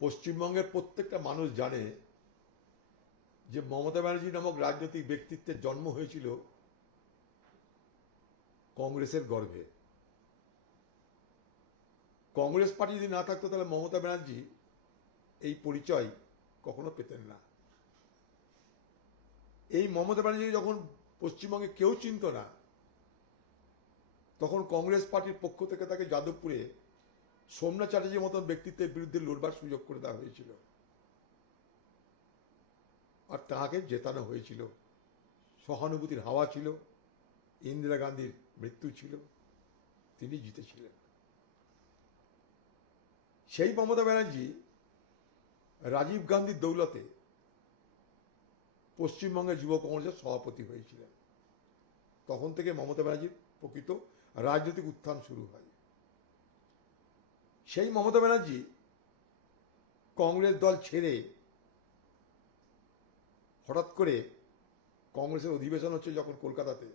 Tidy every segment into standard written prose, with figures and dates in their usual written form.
পশ্চিমবঙ্গের প্রত্যেকটা মানুষ জানে যে মমতা ব্যানার্জি নামক রাজনৈতিক ব্যক্তিত্বের জন্ম হয়েছিল কংগ্রেসের গর্ভে। কংগ্রেস পার্টি যদি না থাকতো তাহলে মমতা ব্যানার্জি এই পরিচয় কখনো পেতেন না। এই মমতা ব্যানার্জি যখন পশ্চিমবঙ্গে কেউ চিনত না, তখন কংগ্রেস পার্টির পক্ষ থেকে তাকে যাদবপুরে সোমনাথ চ্যাটার্জির মতন ব্যক্তিত্বের বিরুদ্ধে লড়বার সুযোগ করে দেওয়া হয়েছিল, আর তাকে জেতানো হয়েছিল। সহানুভূতির হাওয়া ছিল, ইন্দিরা গান্ধীর মৃত্যু ছিল, তিনি জিতেছিলেন। সেই মমতা ব্যানার্জি রাজীব গান্ধীর দৌলতে পশ্চিমবঙ্গের যুব কংগ্রেসের সভাপতি হয়েছিলেন। তখন থেকে মমতা ব্যানার্জির প্রকৃত রাজনৈতিক উত্থান শুরু হয়। সেই মমতা ব্যানার্জি কংগ্রেস দল ছেড়ে হঠাৎ করে কংগ্রেসের অধিবেশন হচ্ছে যখন কলকাতাতে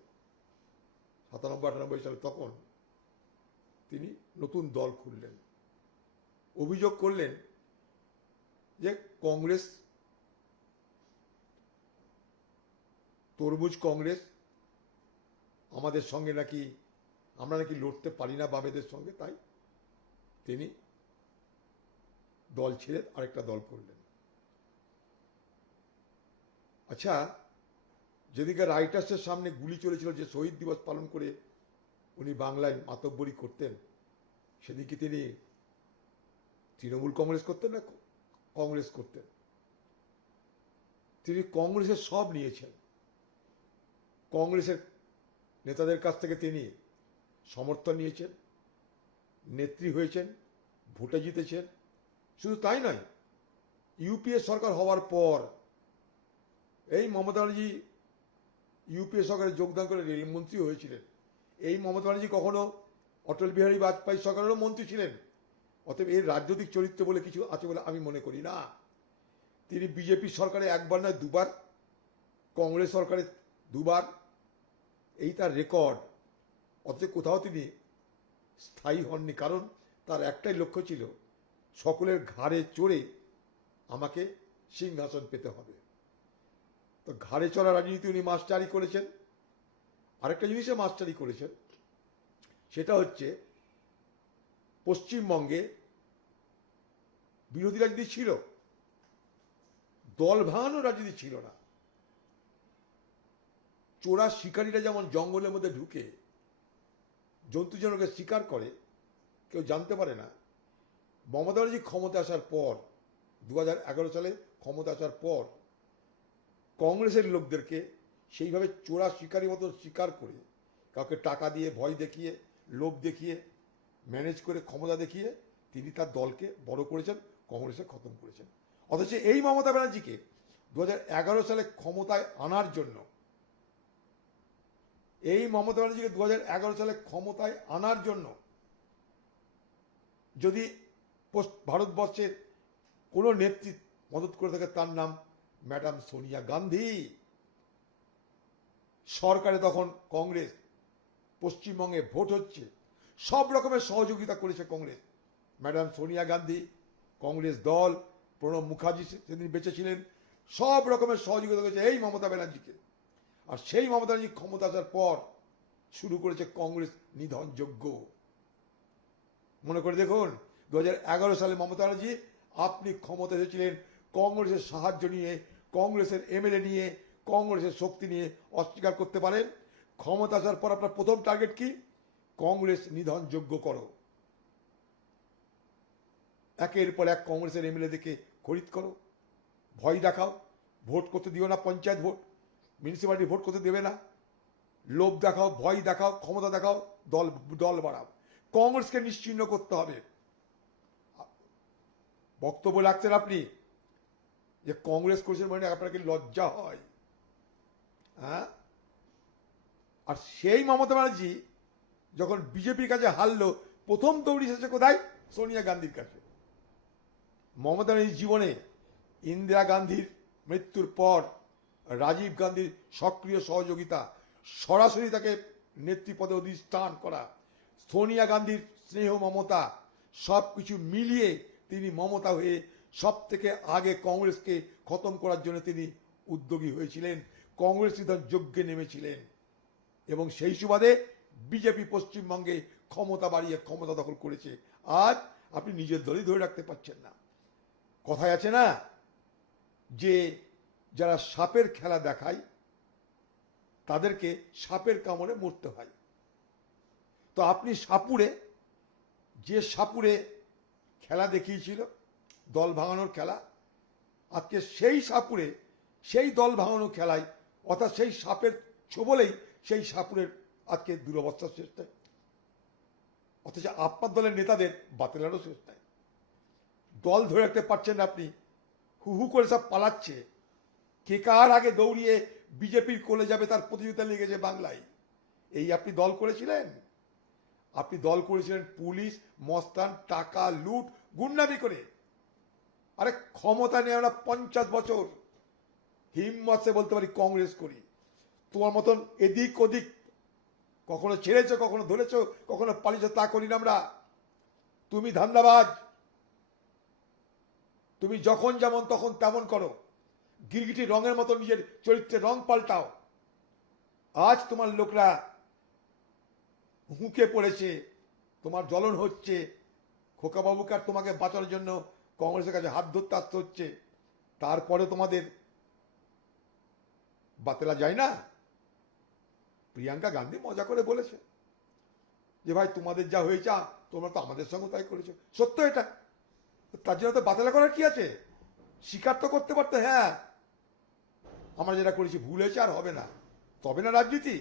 97-98 সালে, তখন তিনি নতুন দল খুললেন। অভিযোগ করলেন যে কংগ্রেস তরমুজ কংগ্রেস, আমাদের সঙ্গে নাকি আমরা নাকি লড়তে পারি না বামেদের সঙ্গে, তাই তিনি দল ছেড়ে আরেকটা দল করলেন। আচ্ছা, যেদিকে রাইটার্সের সামনে গুলি চলেছিল যে শহীদ দিবস পালন করে উনি বাংলায় মাতব্বরি করতেন, সেদিকে তিনি তৃণমূল কংগ্রেস করতেন না কংগ্রেস করতেন? তিনি কংগ্রেসের সব নিয়েছেন। কংগ্রেসের নেতাদের কাছ থেকে তিনি সমর্থন নিয়েছেন, নেত্রী হয়েছেন, ভোটে জিতেছেন। শুধু তাই নয়, ইউপিএ সরকার হওয়ার পর এই মমতা ব্যানার্জি ইউপিএ সরকারে যোগদান করে রেলমন্ত্রী হয়েছিলেন। এই মমতা ব্যানার্জি কখনো অটল বিহারী বাজপেয়ী সরকারেরও মন্ত্রী ছিলেন। অতএব এর রাজনৈতিক চরিত্র বলে কিছু আছে বলে আমি মনে করি না। তিনি বিজেপি সরকারে একবার নয় দুবার, কংগ্রেস সরকারে দুবার, এই তার রেকর্ড। অথচ কোথাও তিনি স্থায়ী হননি, কারণ তার একটাই লক্ষ্য ছিল সকলের ঘাড়ে চড়ে আমাকে সিংহাসন পেতে হবে। তো ঘাড়ে চড়া রাজনীতি উনি মাস্টারি করেছেন। আরেকটা জিনিসে মাস্টারি করেছেন, সেটা হচ্ছে পশ্চিমবঙ্গে বিরোধী রাজনীতি ছিল, দল ভাঙানো রাজনীতি ছিল না। চোরা শিকারীরা যেমন জঙ্গলের মধ্যে ঢুকে জন্তুজনকে শিকার করে, কেউ জানতে পারে না। মমতা ব্যানার্জি ক্ষমতা আসার পর 2011 সালে ক্ষমতা আসার পর কংগ্রেসের লোকদেরকে সেইভাবে চোরা শিকারী মতো শিকার করে, কাউকে টাকা দিয়ে, ভয় দেখিয়ে, লোভ দেখিয়ে, ম্যানেজ করে, ক্ষমতা দেখিয়ে তিনি তার দলকে বড় করেছেন, কংগ্রেসে খতম করেছেন। অথচ এই মমতা ব্যানার্জিকে 2011 সালে ক্ষমতায় আনার জন্য, এই মমতা ব্যানার্জিকে 2011 সালে ক্ষমতায় আনার জন্য যদি ভারতবর্ষের কোনো নেত্রী মদত করে থাকে তার নাম ম্যাডাম সোনিয়া গান্ধী। সরকারে তখন কংগ্রেস, পশ্চিমবঙ্গে ভোট হচ্ছে, সব রকমের সহযোগিতা করেছে কংগ্রেস। ম্যাডাম সোনিয়া গান্ধী, কংগ্রেস দল, প্রণব মুখার্জি সেদিন বেঁচে ছিলেন, সব রকমের সহযোগিতা করেছে এই মমতা ব্যানার্জিকে। আর সেই মমতা ব্যানার্জি ক্ষমতা আসার পর শুরু করেছে কংগ্রেস নিধন যজ্ঞ। মনে করে দেখুন, 2011 সালে মমতা ব্যানার্জি আপনি ক্ষমতা এসেছিলেন কংগ্রেসের সাহায্য নিয়ে, কংগ্রেসের এমএলএ নিয়ে, কংগ্রেসের শক্তি নিয়ে। অস্বীকার করতে পারেন? ক্ষমতা আসার পর আপনার প্রথম টার্গেট কি? কংগ্রেস নিধন যজ্ঞ করো। একের পর এক কংগ্রেসের এমএলএদেরকে খরিদ করো, ভয় দেখাও, ভোট করতে দিও না, পঞ্চায়েত ভোট, মিউনিসিপ্যালিটি ভোট করতে দেবে না, লোভ দেখাও, ভয় দেখাও, ক্ষমতা দেখাও, দল বাড়াও। কংগ্রেসকে নিশ্চিহ্ন করতে হবে। বক্তব্য রাখছেন আপনি যে কংগ্রেস করেছেন মানে আপনাকে লজ্জা হয়? হ্যাঁ? আর সেই মমতা ব্যানার্জি যখন বিজেপির কাছে হারলো, প্রথম দৌড়ি এসেছে কোথায়? সোনিয়া গান্ধীর কাছে। মমতা ব্যানার্জির জীবনে ইন্দিরা গান্ধীর মৃত্যুর পর রাজীব গান্ধীর সক্রিয় সহযোগিতা, সরাসরি তাকে নেতৃপদে অধিষ্ঠান করা, সোনিয়া গান্ধীর স্নেহ মমতা, সব কিছু মিলিয়ে তিনি মমতা হয়ে সব থেকে আগে কংগ্রেসকে খতম করার জন্য তিনি উদ্যোগী হয়েছিলেন, কংগ্রেস নিধন যজ্ঞে নেমেছিলেন। এবং সেই সুবাদে বিজেপি পশ্চিমবঙ্গে ক্ষমতা বাড়িয়ে ক্ষমতা দখল করেছে। আজ আপনি নিজের দলই ধরে রাখতে পারছেন না। কথায় আছে না যে যারা সাপের খেলা দেখায় তাদেরকে সাপের কামড়ে মরতে হয়। তো আপনি সাপুড়ে, যে সাপুড়ে খেলা দেখিয়েছিল দল ভাঙানোর খেলা, আজকে সেই সাপুড়ে সেই দল ভাঙানো খেলায়, অর্থাৎ সেই সাপের ছোবলেই সেই সাপুড়ের আজকে দুরবস্থার শেষ নাই। অথচ আপনার দলের নেতাদের বাতিলেরও শেষ নাই। দল ধরে রাখতে পারছেন না আপনি, হু হু করে সব পালাচ্ছে। কে কার আগে দৌড়িয়ে বিজেপির কোলে যাবে তার প্রতিযোগিতা লেগেছে বাংলায়। এই আপনি দল করেছিলেন? আপনি দল করেছিলেন পুলিশ, মস্তান, টাকা, লুট, গুন্ডামি করে। আরে ক্ষমতা নিয়ে আমরা 50 বছর হিম্মত সে বলতে পারি কংগ্রেস করি। তোমার মতন এদিক ওদিক কখনো ছেড়েছো, কখনো ধরেছো, কখনো পালিয়েছো, তা করি না আমরা। তুমি ধান্দাবাজ, তুমি যখন যেমন তখন তেমন করো, গিরগিটি রঙের মতো নিজের চরিত্রের রং পাল্টাও। আজ তোমার লোকরা হুঁকে পড়েছে, তোমার জ্বলন হচ্ছে, খোকাবাবুকে আর তোমাকে বাঁচানোর জন্য কংগ্রেসের কাছে হাত ধরতে আসতে হচ্ছে। তারপরে তোমাদের বাতেলা যায় না। প্রিয়াঙ্কা গান্ধী মজা করে বলেছে যে ভাই তোমাদের যা হয়েছে তোমরা তো আমাদের সঙ্গে তাই করেছো। সত্য এটা, তার জন্য তো বাতেলা করার কি আছে? স্বীকার তো করতে পারতো, হ্যাঁ আমরা যেটা করেছি ভুল হয়েছে, আর হবে না, তবে না রাজনীতি।